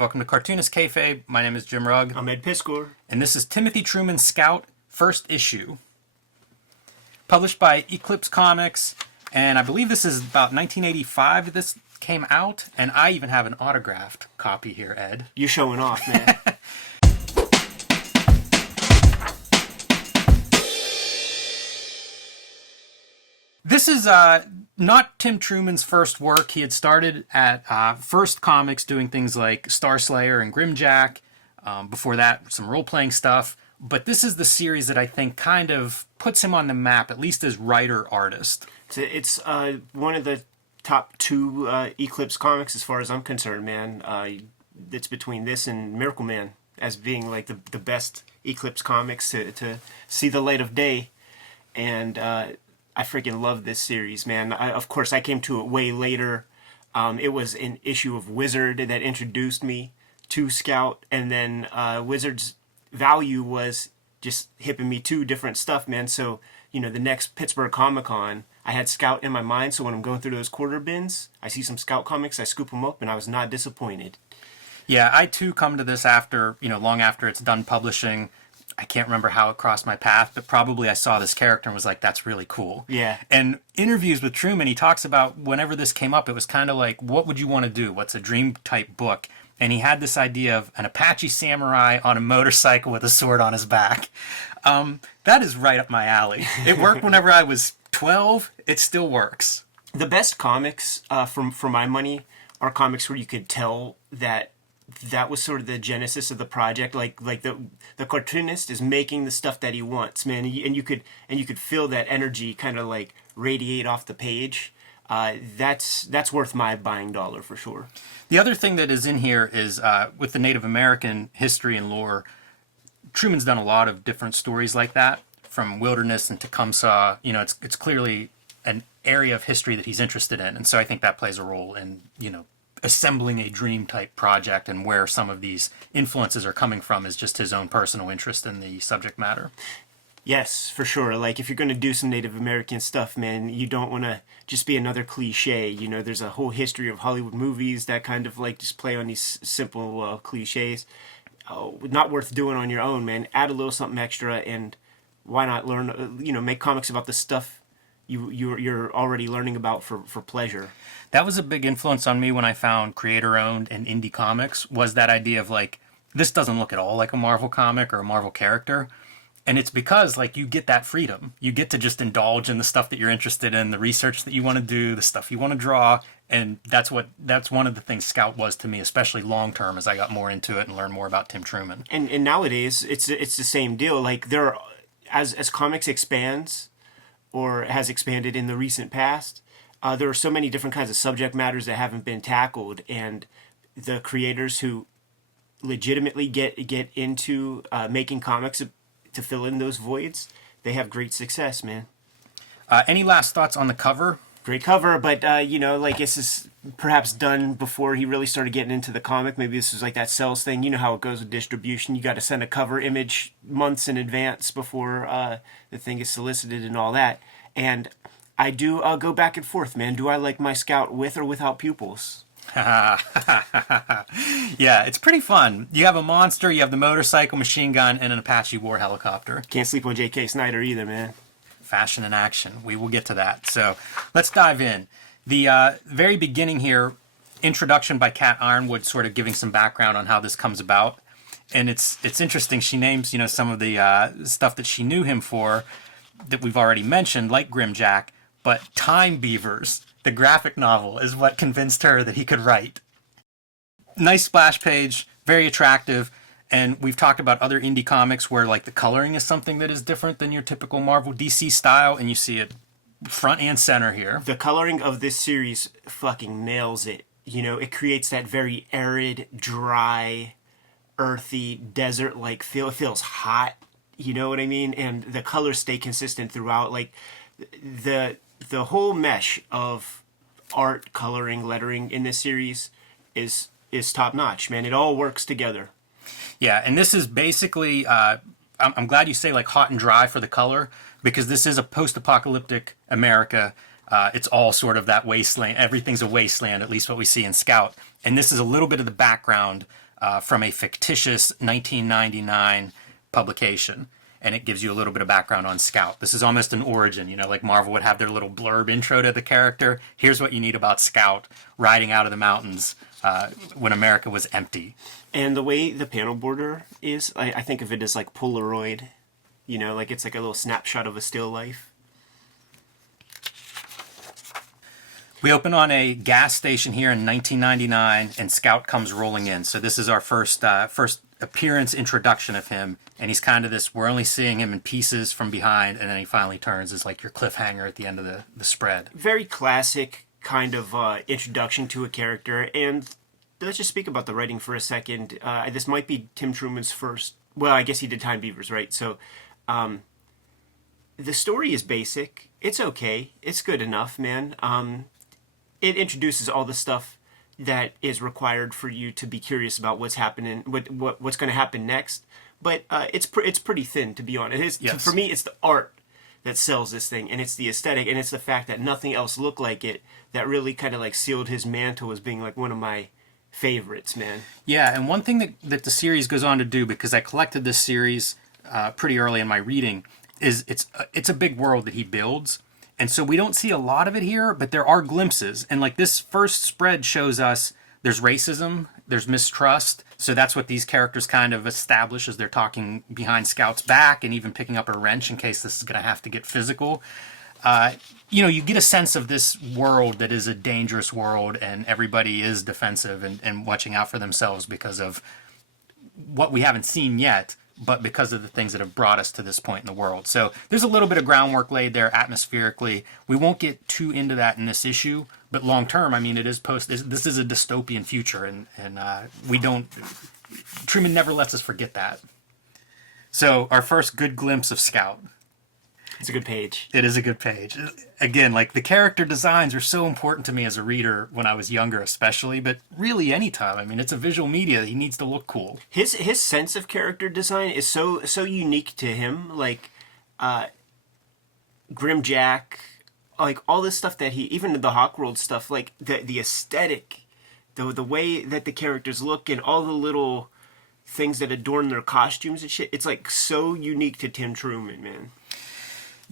Welcome to Cartoonist Kayfabe. My name is Jim Rugg. I'm Ed Piscor. And this is Timothy Truman Scout, first issue. Published by Eclipse Comics. And I believe this is about 1985 that this came out. And I even have an autographed copy here, Ed. You're showing off, man. This is not Tim Truman's first work. He had started at First Comics doing things like Star Slayer and Grimjack. Before that, some role-playing stuff. But this is the series that I think kind of puts him on the map, at least as writer-artist. It's one of the top two Eclipse comics as far as I'm concerned, man. It's between this and Miracle Man as being like the best Eclipse comics to see the light of day. And I freaking love this series, man. Of course, I came to it way later. It was an issue of Wizard that introduced me to Scout, and then Wizard's value was just hipping me to different stuff, man. So, the next Pittsburgh Comic-Con, I had Scout in my mind, so when I'm going through those quarter bins, I see some Scout comics, I scoop them up, and I was not disappointed. Yeah, I too come to this after, long after it's done publishing. I can't remember how it crossed my path, but probably I saw this character and was like, that's really cool. Yeah. And interviews with Truman, he talks about whenever this came up, it was kind of like, what would you want to do? What's a dream type book? And he had this idea of an Apache samurai on a motorcycle with a sword on his back. That is right up my alley. It worked whenever I was 12. It still works. The best comics, for my money, are comics where you could tell that was sort of the genesis of the project. Like the cartoonist is making the stuff that he wants, man, and you could feel that energy kind of like radiate off the page. That's worth my buying dollar for sure. The other thing that is in here is with the Native American history and lore. Truman's done a lot of different stories like that, from Wilderness and Tecumseh. It's clearly an area of history that he's interested in, and so I think that plays a role in assembling a dream type project, and where some of these influences are coming from is just his own personal interest in the subject matter. Yes, for sure. Like, if you're going to do some Native American stuff, man, you don't want to just be another cliche. There's a whole history of Hollywood movies that kind of like just play on these simple cliches. Not worth doing on your own, man. Add a little something extra, and why not learn, make comics about the stuff you're already learning about for pleasure. That was a big influence on me when I found creator-owned and indie comics, was that idea of like, this doesn't look at all like a Marvel comic or a Marvel character. And it's because like you get that freedom. You get to just indulge in the stuff that you're interested in, the research that you want to do, the stuff you want to draw. And that's one of the things Scout was to me, especially long-term, as I got more into it and learned more about Tim Truman. And nowadays, it's the same deal. Like, as comics expands, or has expanded in the recent past, there are so many different kinds of subject matters that haven't been tackled, and the creators who legitimately get into making comics to fill in those voids, they have great success, man. Any last thoughts on the cover? Great cover, but like, this is perhaps done before he really started getting into the comic. Maybe this was like that sales thing. You know how it goes with distribution. You got to send a cover image months in advance before the thing is solicited and all that. And I do go back and forth, man. Do I like my Scout with or without pupils? Yeah, it's pretty fun. You have a monster, you have the motorcycle, machine gun, and an Apache war helicopter. Can't sleep on J.K. Snyder either, man. Fashion in action. We will get to that. So let's dive in. The very beginning here, introduction by Kat Ironwood, sort of giving some background on how this comes about. And it's interesting. She names, some of the stuff that she knew him for that we've already mentioned, like Grimjack, but Time Beavers, the graphic novel, is what convinced her that he could write. Nice splash page, very attractive. And we've talked about other indie comics where like the coloring is something that is different than your typical Marvel DC style, and you see it front and center here. The coloring of this series fucking nails it. It creates that very arid, dry, earthy, desert-like feel. It feels hot, you know what I mean? And the colors stay consistent throughout. Like, the whole mesh of art, coloring, lettering in this series is top-notch, man. It all works together. Yeah, and this is basically, I'm glad you say like hot and dry for the color, because this is a post-apocalyptic America. It's all sort of that wasteland. Everything's a wasteland, at least what we see in Scout. And this is a little bit of the background from a fictitious 1999 publication. And it gives you a little bit of background on Scout. This is almost an origin, like Marvel would have their little blurb intro to the character. Here's what you need about Scout riding out of the mountains when America was empty. And the way the panel border is, I think of it as like Polaroid, like it's like a little snapshot of a still life. We open on a gas station here in 1999, and Scout comes rolling in. So this is our first appearance introduction of him, and he's kind of this, we're only seeing him in pieces from behind, and then he finally turns as like your cliffhanger at the end of the spread. Very classic kind of introduction to a character, and let's just speak about the writing for a second. This might be Tim Truman's first, well, I guess he did Time Beavers, right? So the story is basic. It's okay. It's good enough, man. It introduces all the stuff that is required for you to be curious about what's happening, what's going to happen next. But it's pretty thin, to be honest. Yes. For me, it's the art that sells this thing, and it's the aesthetic, and it's the fact that nothing else looked like it that really kind of like sealed his mantle as being like one of my favorites, man. Yeah, and one thing that the series goes on to do, because I collected this series pretty early in my reading, is it's a big world that he builds. And so we don't see a lot of it here, but there are glimpses. And like this first spread shows us there's racism, there's mistrust. So that's what these characters kind of establish as they're talking behind Scout's back and even picking up a wrench in case this is going to have to get physical. You get a sense of this world that is a dangerous world, and everybody is defensive and watching out for themselves because of what we haven't seen yet, but because of the things that have brought us to this point in the world. So there's a little bit of groundwork laid there atmospherically. We won't get too into that in this issue, but long term, I mean, it is this is a dystopian future, and Truman never lets us forget that. So our first good glimpse of Scout. It's a good page. It is a good page. Again, like the character designs are so important to me as a reader when I was younger, especially, but really anytime. I mean, it's a visual media. He needs to look cool. His sense of character design is so unique to him. Like Grimjack, like all this stuff that even the Hawkworld stuff, like the aesthetic, the way that the characters look, and all the little things that adorn their costumes and shit. It's like so unique to Tim Truman, man.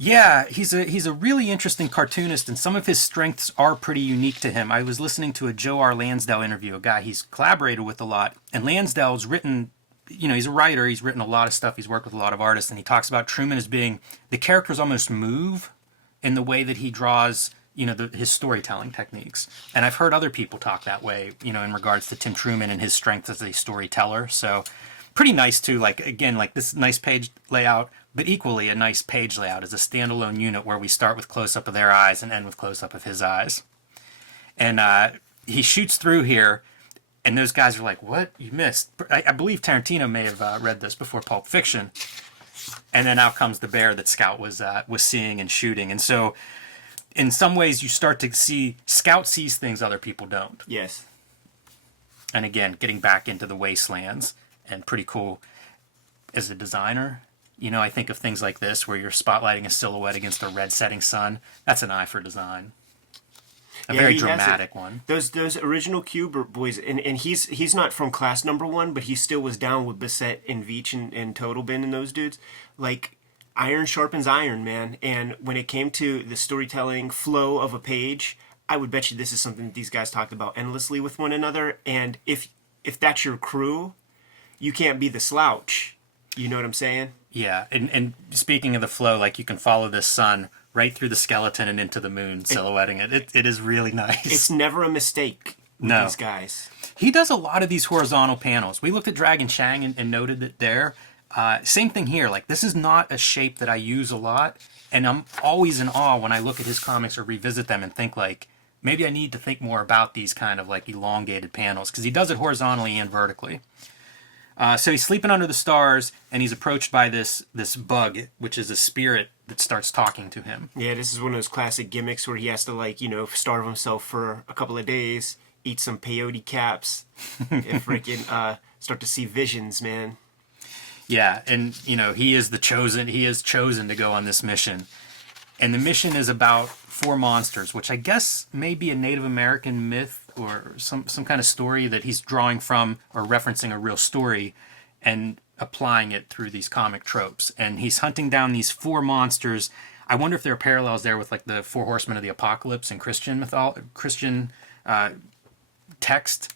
Yeah, he's a really interesting cartoonist, and some of his strengths are pretty unique to him. I was listening to a Joe R. Lansdale interview, a guy he's collaborated with a lot, and Lansdale's written, he's a writer, he's written a lot of stuff, he's worked with a lot of artists, and he talks about Truman as being, the characters almost move in the way that he draws, his storytelling techniques. And I've heard other people talk that way, in regards to Tim Truman and his strength as a storyteller. So pretty nice too, like this nice page layout, but equally a nice page layout as a standalone unit where we start with close-up of their eyes and end with close-up of his eyes. And he shoots through here, and those guys are like, what? You missed. I believe Tarantino may have read this before Pulp Fiction. And then out comes the bear that Scout was seeing and shooting. And so in some ways you start to see Scout sees things other people don't. Yes. And again, getting back into the wastelands, and pretty cool as a designer. I think of things like this where you're spotlighting a silhouette against a red setting sun. That's an eye for design. A very dramatic one. Those original Cube boys, and he's not from class number one, but he still was down with Bissett and Veach and Totalbin and those dudes. Like, iron sharpens iron, man. And when it came to the storytelling flow of a page, I would bet you this is something that these guys talked about endlessly with one another. And if that's your crew, you can't be the slouch. You know what I'm saying? Yeah, and speaking of the flow, like you can follow this sun right through the skeleton and into the moon, silhouetting it. It is really nice. It's never a mistake with these guys. He does a lot of these horizontal panels. We looked at Dragon Shang and noted that there. Same thing here. Like, this is not a shape that I use a lot, and I'm always in awe when I look at his comics or revisit them and think, like, maybe I need to think more about these kind of, like, elongated panels, because he does it horizontally and vertically. So he's sleeping under the stars, and he's approached by this bug, which is a spirit that starts talking to him. Yeah, this is one of those classic gimmicks where he has to, starve himself for a couple of days, eat some peyote caps, and freaking start to see visions, man. Yeah, and, he is chosen to go on this mission. And the mission is about 4 monsters, which I guess may be a Native American myth or some kind of story that he's drawing from or referencing a real story and applying it through these comic tropes. And he's hunting down these 4 monsters. I wonder if there are parallels there with like the 4 horsemen of the apocalypse in Christian text.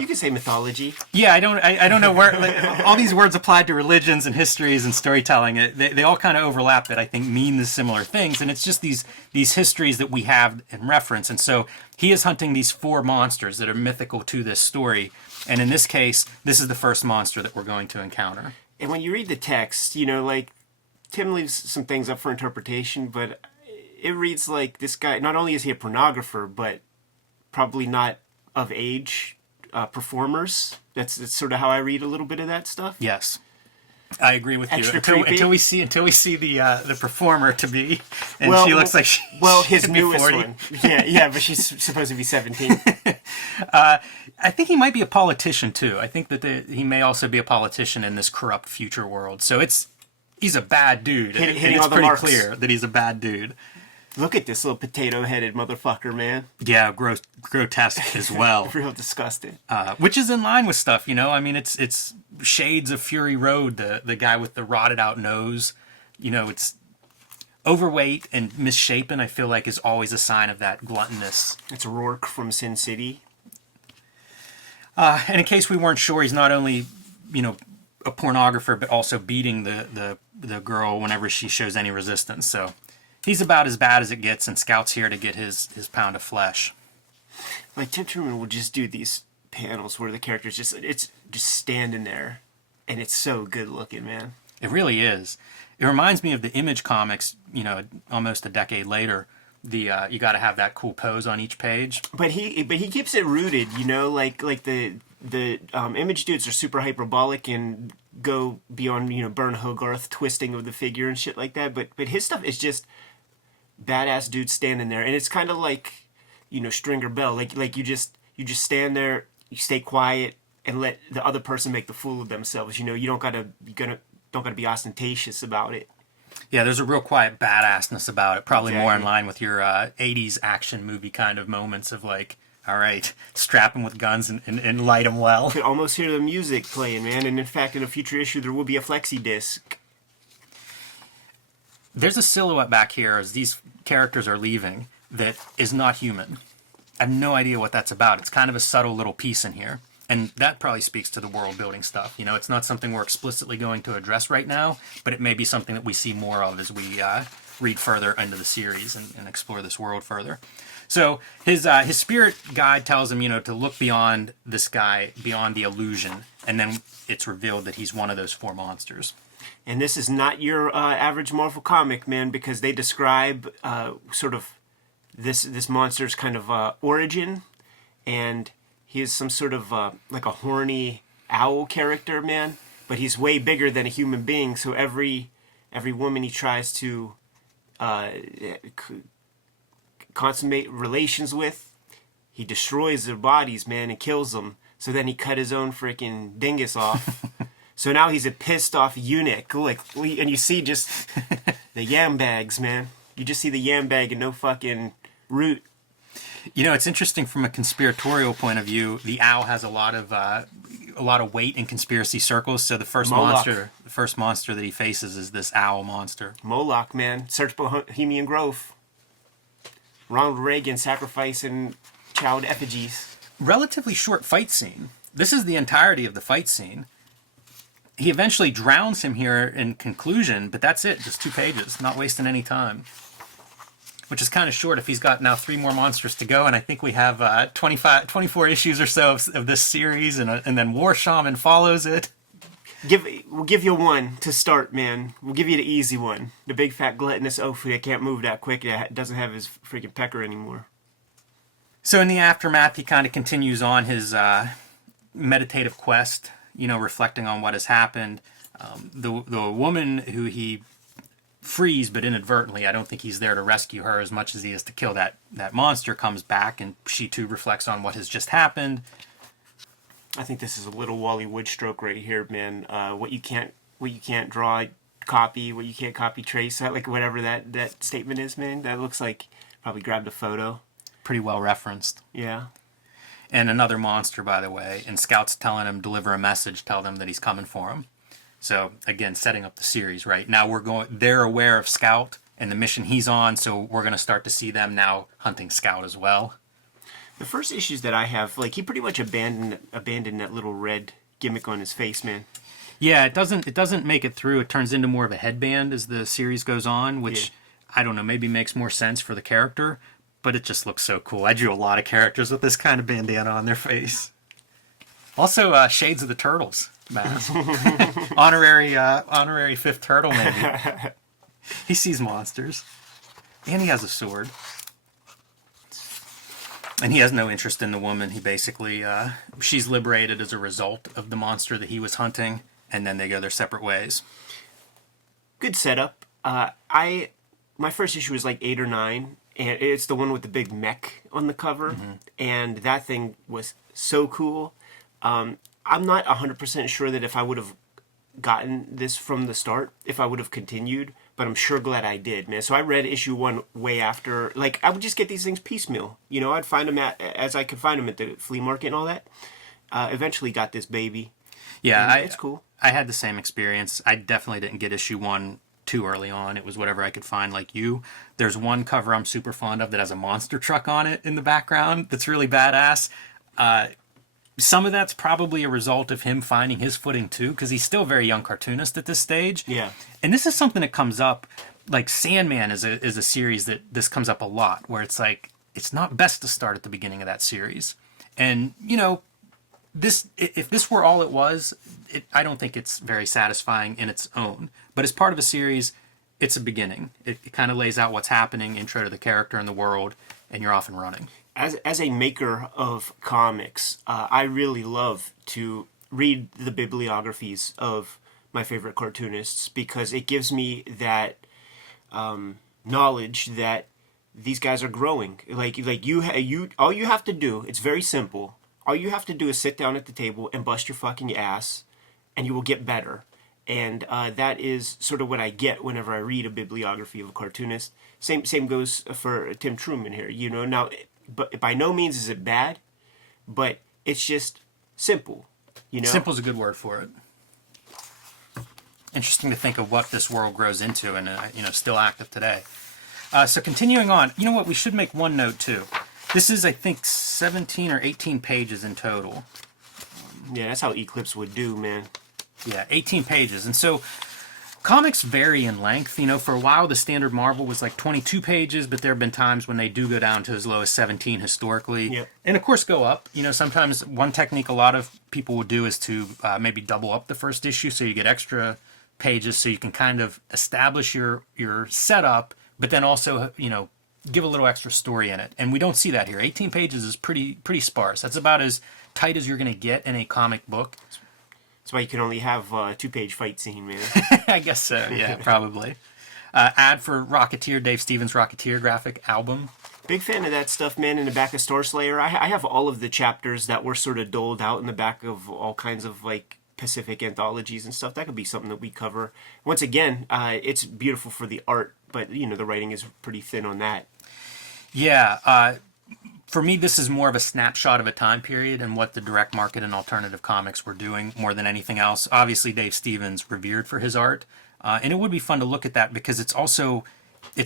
You could say mythology. Yeah, I don't know where like, all these words applied to religions and histories and storytelling. They all kind of overlap that I think mean the similar things, and it's just these histories that we have in reference. And so he is hunting these 4 monsters that are mythical to this story, and in this case, this is the first monster that we're going to encounter. And when you read the text, like Tim leaves some things up for interpretation, but it reads like this guy. Not only is he a pornographer, but probably not of age. Performers. That's sort of how I read a little bit of that stuff. Yes, I agree with you. Until we see the performer to be, and she looks like she. Well, his should be newest 40. one. Yeah, but she's supposed to be 17. I think he might be a politician too. I think that he may also be a politician in this corrupt future world. So he's a bad dude. Hitting it's all the pretty marks. clear that he's a bad dude. Look at this little potato-headed motherfucker, man. Yeah, grotesque as well. Real disgusting. Which is in line with stuff, I mean, it's shades of Fury Road. The guy with the rotted out nose. It's overweight and misshapen. I feel like is always a sign of that gluttonous. It's Rourke from Sin City. And in case we weren't sure, he's not only a pornographer, but also beating the girl whenever she shows any resistance. So. He's about as bad as it gets, and Scout's here to get his pound of flesh. Like, Tim Truman will just do these panels where the character's just standing there, and it's so good looking, man. It really is. It reminds me of the Image comics, almost a decade later. You got to have that cool pose on each page. But he keeps it rooted, like the Image dudes are super hyperbolic and go beyond, Bern Hogarth twisting of the figure and shit like that. But his stuff is just badass dudes standing there, and it's kind of like Stringer Bell, like you just stand there, you stay quiet, and let the other person make the fool of themselves. You don't gotta be ostentatious about it. Yeah, there's a real quiet badassness about it. Probably more in line with your 80s action movie kind of moments of like, all right, strap them with guns and light them well. You could almost hear the music playing, man. And in fact, in a future issue, there will be a flexi disc. There's a silhouette back here as these characters are leaving that is not human. I have no idea what that's about. It's kind of a subtle little piece in here. And that probably speaks to the world building stuff. It's not something we're explicitly going to address right now, but it may be something that we see more of as we read further into the series and explore this world further. So his spirit guide tells him, to look beyond this guy, beyond the illusion, and then it's revealed that he's one of those 4 monsters. And this is not your average Marvel comic, man, because they describe sort of this monster's kind of origin, and he is some sort of like a horny owl character, man. But he's way bigger than a human being, so every woman he tries to consummate relations with, he destroys their bodies, man, and kills them. So then he cut his own freaking dingus off. So now he's a pissed off eunuch. And you see just the yam bags, man. You just see the yam bag and no fucking root. It's interesting from a conspiratorial point of view. The owl has a lot of weight in conspiracy circles. So the first monster that he faces is this owl monster. Moloch, man. Search Bohemian Grove. Ronald Reagan sacrificing child effigies. Relatively short fight scene. This is the entirety of the fight scene. He eventually drowns him here in conclusion, but that's it. Just 2 pages. Not wasting any time. Which is kind of short if he's got now 3 more monsters to go, and I think we have 24 issues or so of this series, and then War Shaman follows it. We'll give you one to start, man. We'll give you the easy one. The big fat gluttonous oaf that can't move that quick, that doesn't have his freaking pecker anymore. So in the aftermath, he kind of continues on his meditative quest, reflecting on what has happened. The woman who he frees, but inadvertently, I don't think he's there to rescue her as much as he is to kill that monster, comes back, and she too reflects on what has just happened. I think this is a little Wally Wood stroke right here, man. What you can't draw, copy. What you can't copy, trace. Like whatever that statement is, man. That looks like probably grabbed a photo. Pretty well referenced. Yeah. and another monster, by the way. And Scout's telling him, deliver a message, tell them that he's coming for him. So again, setting up the series right now. They're aware of Scout and the mission he's on, so we're going to start to see them now hunting Scout as well. The first issues that I have, like, he pretty much abandoned that little red gimmick on his face, man. Yeah, it doesn't make it through. It turns into more of a headband as the series goes on, which I don't know, maybe makes more sense for the character, but it just looks so cool. I drew a lot of characters with this kind of bandana on their face. Also, Shades of the Turtles mask. honorary fifth turtle, maybe. He sees monsters. And he has a sword. And he has no interest in the woman. He basically, she's liberated as a result of the monster that he was hunting, and then they go their separate ways. Good setup. My first issue was like 8 or 9, and it's the one with the big mech on the cover, and that thing was so cool. I'm not 100% sure that if I would have gotten this from the start, if I would have continued, but I'm sure glad I did, man. So I read issue 1 way after. Like, I would just get these things piecemeal. You know, I'd find them as I could find them at the flea market and all that. Eventually got this baby. Yeah, it's cool. I had the same experience. I definitely didn't get issue 1 too early on. It was whatever I could find, like you. There's one cover I'm super fond of that has a monster truck on it in the background that's really badass. Some of that's probably a result of him finding his footing too, because he's still a very young cartoonist at this stage. Yeah. And this is something that comes up, like Sandman is a series that this comes up a lot, where it's like, it's not best to start at the beginning of that series. And, you know, if this were all it was, I don't think it's very satisfying in its own. But as part of a series, it's a beginning. It kind of lays out what's happening, intro to the character and the world, and you're off and running. As a maker of comics, I really love to read the bibliographies of my favorite cartoonists, because it gives me that knowledge that these guys are growing. Like you, all you have to do, it's very simple. All you have to do is sit down at the table and bust your fucking ass, and you will get better. And that is sort of what I get whenever I read a bibliography of a cartoonist. Same goes for Tim Truman here. You know, now, but by no means is it bad, but it's just simple. You know, Simple is a good word for it. Interesting to think of what this world grows into, and still active today. So continuing on, you know what? We should make one note too. This is, I think, 17 or 18 pages in total. Yeah, that's how Eclipse would do, man. Yeah, 18 pages. And so comics vary in length. You know, for a while, the standard Marvel was like 22 pages, but there have been times when they do go down to as low as 17 historically. Yep. And of course go up. You know, sometimes one technique a lot of people will do is to maybe double up the first issue so you get extra pages so you can kind of establish your setup, but then also, you know, give a little extra story in it. And we don't see that here. 18 pages is pretty sparse. That's about as tight as you're going to get in a comic book. That's why you can only have a 2-page fight scene, man. I guess so, yeah, probably. Ad for Rocketeer, Dave Stevens' Rocketeer graphic album. Big fan of that stuff, man, in the back of Star Slayer. I have all of the chapters that were sort of doled out in the back of all kinds of, like, Pacific anthologies and stuff. That could be something that we cover. Once again, it's beautiful for the art, but, you know, the writing is pretty thin on that. Yeah, for me, this is more of a snapshot of a time period and what the direct market and alternative comics were doing more than anything else. Obviously, Dave Stevens revered for his art, and it would be fun to look at that because it's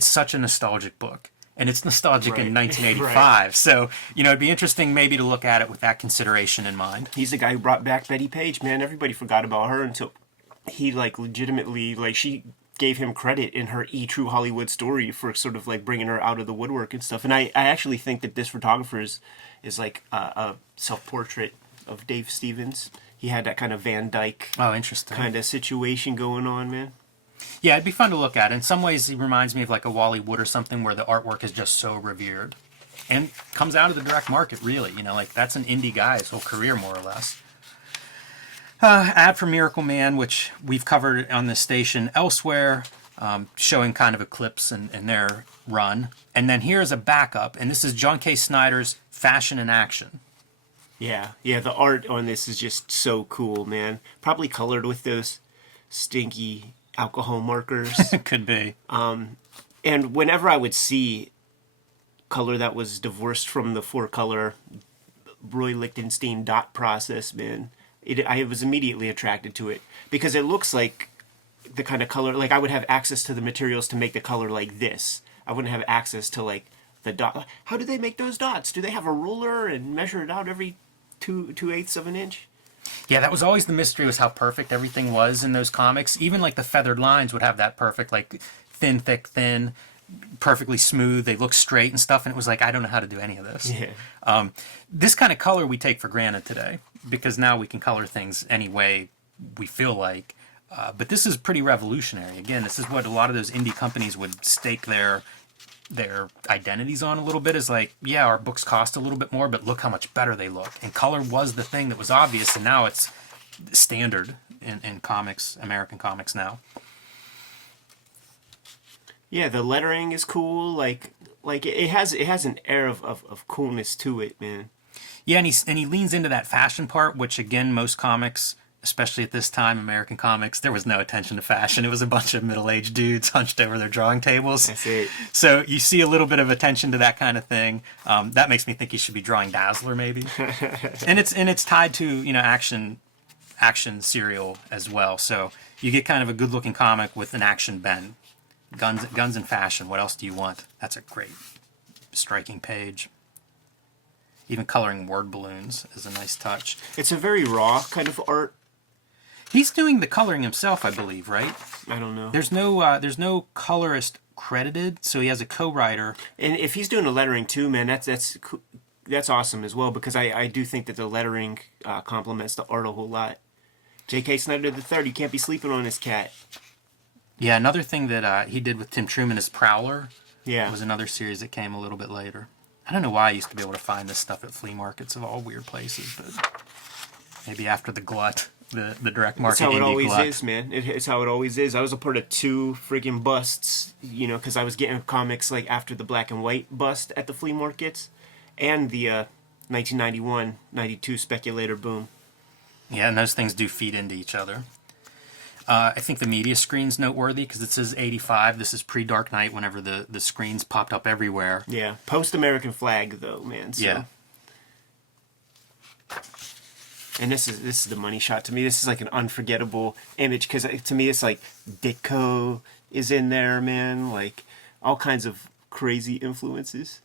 such a nostalgic book, and it's nostalgic in 1985. Right. So, you know, it'd be interesting maybe to look at it with that consideration in mind. He's the guy who brought back Betty Page, man. Everybody forgot about her until he, like, legitimately, like, she gave him credit in her True Hollywood story for sort of like bringing her out of the woodwork and stuff. And I actually think that this photographer is like a self-portrait of Dave Stevens. He had that kind of Van Dyke interesting kind of situation going on, man. Yeah, it'd be fun to look at. In some ways, he reminds me of like a Wally Wood or something where the artwork is just so revered and comes out of the direct market, really. You know, like that's an indie guy his whole career, more or less. Ad for Miracle Man, which we've covered on this station elsewhere, showing kind of Eclipse and their run. And then here's a backup, and this is John K. Snyder's Fashion in Action. Yeah, the art on this is just so cool, man. Probably colored with those stinky alcohol markers. Could be. And whenever I would see color that was divorced from the 4-color Roy Lichtenstein dot process, man. I was immediately attracted to it because it looks like the kind of color, like I would have access to the materials to make the color like this. I wouldn't have access to like the dot. How do they make those dots? Do they have a ruler and measure it out every 2/8 of an inch? Yeah, that was always the mystery, was how perfect everything was in those comics. Even like the feathered lines would have that perfect, like thin, thick, thin, perfectly smooth. They look straight and stuff. And it was like, I don't know how to do any of this. Yeah. This kind of color we take for granted today because now we can color things any way we feel like. But this is pretty revolutionary. Again, this is what a lot of those indie companies would stake their identities on a little bit, is like, yeah, our books cost a little bit more, but look how much better they look. And color was the thing that was obvious, and now it's standard in comics, American comics now. Yeah, the lettering is cool. Like it has an air of coolness to it, man. Yeah, and he leans into that fashion part, which again, most comics, especially at this time, American comics, there was no attention to fashion. It was a bunch of middle-aged dudes hunched over their drawing tables. That's it. So you see a little bit of attention to that kind of thing. That makes me think he should be drawing Dazzler, maybe. and it's tied to action serial as well. So you get kind of a good-looking comic with an action bend. Guns and fashion. What else do you want? That's a great, striking page. Even coloring word balloons is a nice touch. It's a very raw kind of art. He's doing the coloring himself, I believe, right? I don't know. There's no colorist credited, so he has a co-writer. And if he's doing the lettering too, man, that's awesome as well, because I do think that the lettering complements the art a whole lot. J.K. Snyder III, you can't be sleeping on this cat. Yeah, another thing that he did with Tim Truman is Prowler. Yeah. It was another series that came a little bit later. I don't know why I used to be able to find this stuff at flea markets of all weird places, but maybe after the glut, the direct market That's how it always glut. is, man. It's how it always is. I was a part of 2 friggin' busts, because I was getting comics like after the black and white bust at the flea markets and the 1991-92 speculator boom. Yeah, and those things do feed into each other. I think the media screen's noteworthy because it says 85. This is pre-Dark Knight, whenever the screens popped up everywhere. Yeah, post-American Flag, though, man. So. Yeah. And this is the money shot to me. This is like an unforgettable image because to me it's like Ditko is in there, man. Like all kinds of crazy influences.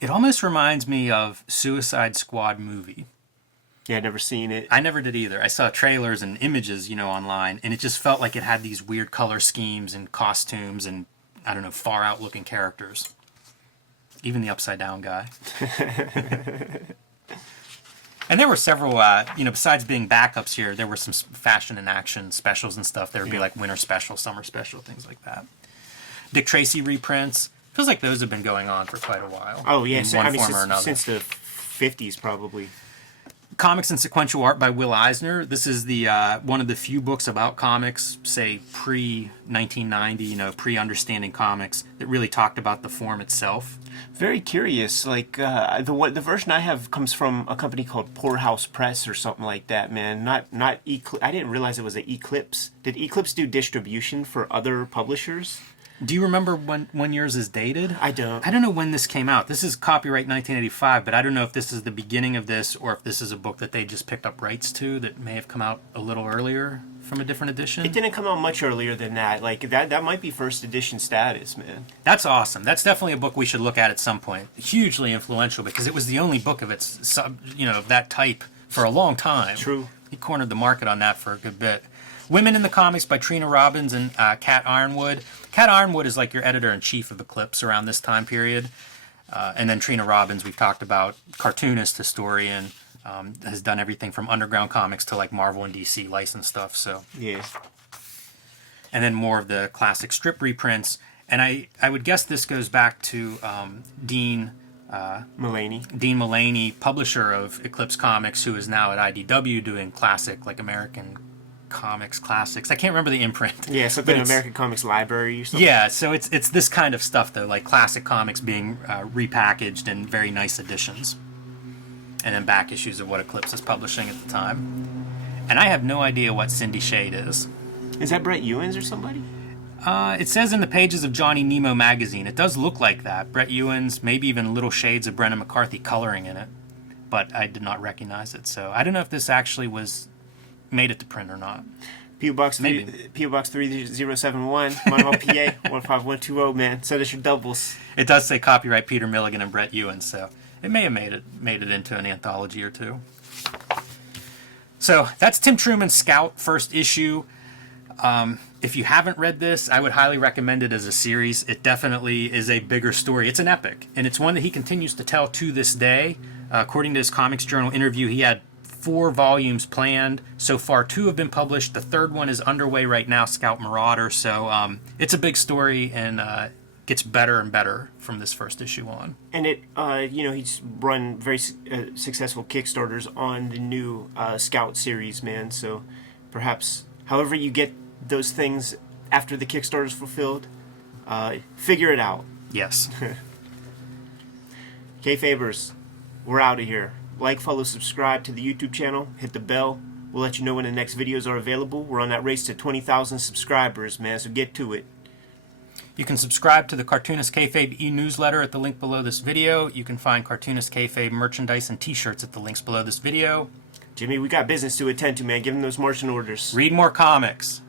It almost reminds me of Suicide Squad movie. Yeah, I've never seen it. I never did either. I saw trailers and images, online, and it just felt like it had these weird color schemes and costumes and, I don't know, far out looking characters. Even the upside down guy. And there were several, besides being backups here, there were some fashion and action specials and stuff. There would be like winter special, summer special, things like that. Dick Tracy reprints. Feels like those have been going on for quite a while. Oh, yeah. In one form or another. Since the 50s, probably. Comics and Sequential Art by Will Eisner. This is the one of the few books about comics, say pre-1990, pre-understanding comics, that really talked about the form itself. Very curious. Like the version I have comes from a company called Poorhouse Press or something like that, man. Not Eclipse. I didn't realize it was an Eclipse. Did Eclipse do distribution for other publishers? Do you remember when yours is dated? I don't. I don't know when this came out. This is copyright 1985, but I don't know if this is the beginning of this or if this is a book that they just picked up rights to that may have come out a little earlier from a different edition. It didn't come out much earlier than that. Like that might be first edition status, man. That's awesome. That's definitely a book we should look at some point. Hugely influential because it was the only book of its of that type for a long time. True. He cornered the market on that for a good bit. Women in the Comics by Trina Robbins and Kat Ironwood. Kat Ironwood is like your editor-in-chief of Eclipse around this time period. And then Trina Robbins, we've talked about, cartoonist, historian, has done everything from underground comics to like Marvel and DC licensed stuff. So Yeah. And then more of the classic strip reprints. And I would guess this goes back to Dean Mullaney, publisher of Eclipse Comics, who is now at IDW doing classic, like American Comics classics. I can't remember the imprint. Yeah, something American Comics Library or something. Yeah, so it's this kind of stuff though, like classic comics being repackaged in very nice editions, and then back issues of what Eclipse is publishing at the time. And I have no idea what Cindy Shade is. Is that Brett Ewins or somebody? It says in the pages of Johnny Nemo magazine. It does look like that. Brett Ewins, maybe even little shades of Brennan McCarthy coloring in it. but I did not recognize it. So I don't know if this actually made it to print or not. P.O. Box Maybe. 3071, Munhall, PA 15120. Man, send us your doubles. It does say copyright Peter Milligan and Brett Ewan, so it may have made it into an anthology or two. So that's Tim Truman's Scout, first issue. If you haven't read this, I would highly recommend it as a series. It definitely is a bigger story. It's an epic, and it's one that he continues to tell to this day. According to his Comics Journal interview, he had 4 volumes planned. So far, 2 have been published. The third one is underway right now, Scout Marauder. So it's a big story, and gets better and better from this first issue on. And he's run very successful Kickstarters on the new Scout series, man. So perhaps, however you get those things after the Kickstarter's fulfilled, figure it out. Yes. Kayfabers, we're out of here. Like, follow, subscribe to the YouTube channel. Hit the bell. We'll let you know when the next videos are available. We're on that race to 20,000 subscribers, man, so get to it. You can subscribe to the Cartoonist Kayfabe e-newsletter at the link below this video. You can find Cartoonist Kayfabe merchandise and t-shirts at the links below this video. Jimmy, we got business to attend to, man. Give them those marching orders. Read more comics.